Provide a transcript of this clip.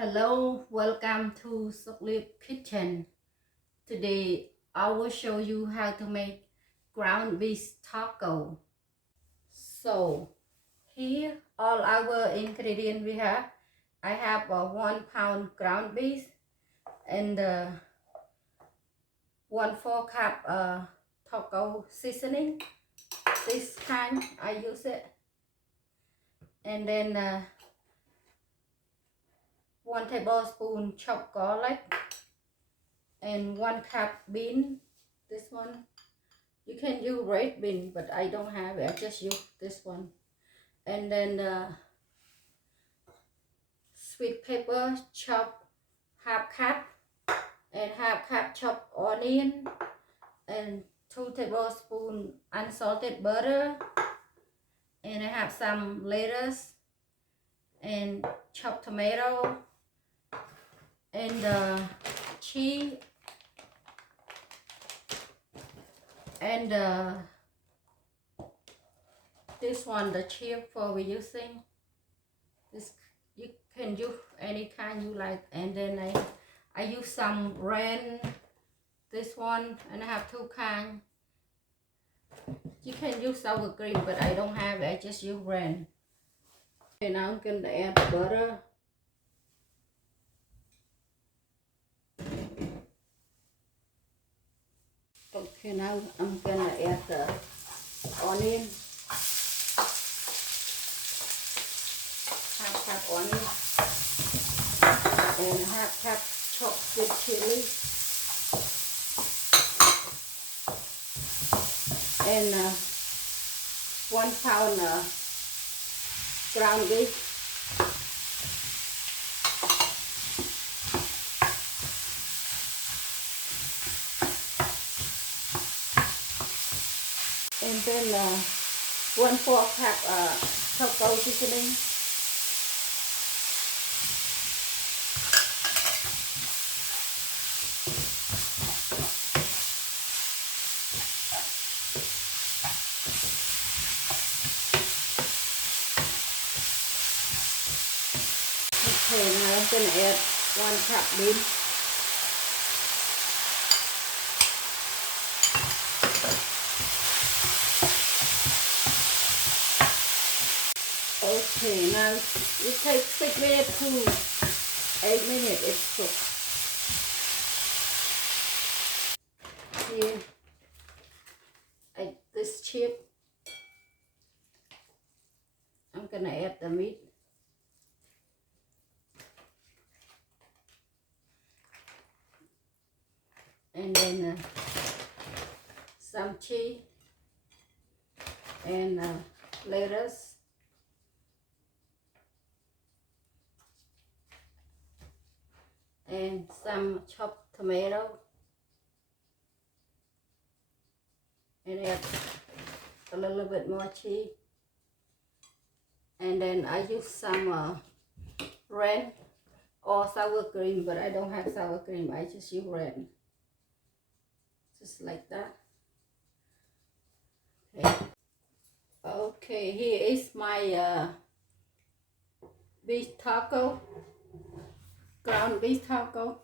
Hello, welcome to Suklip Kitchen. Today I will show you how to make ground beef taco. So here all our ingredients we have. I have a 1 pound ground beef and 1/4 cup taco seasoning. This kind I use it, and then 1 tablespoon chopped garlic and 1 cup bean. This one you can use red bean, but I don't have it. I just use this one. And then sweet pepper chopped half cup, and half cup chopped onion, and 2 tablespoons unsalted butter, and I have some lettuce and chopped tomato and cheese and this one, the chip for we using this. You can use any kind you like. And then I use some red, this one, and I have 2 kinds. You can use sour cream, but I don't have it. I just use red. And now I'm gonna add butter. Okay, now I'm gonna add the onion. Half cup onion and half cup chopped sweet chili and 1 pound ground beef. And then 1/4 cup taco seasoning. Okay, now I'm gonna add 1 cup bean. Okay, now it takes 6 minutes to 8 minutes. It's cooked. Here, this chip. I'm gonna add the meat. And then some cheese and lettuce and some chopped tomato, and add a little bit more cheese. And then I use some red or sour cream, but I don't have sour cream. I just use red, just like that. Okay, here is my beef taco, ground beef taco.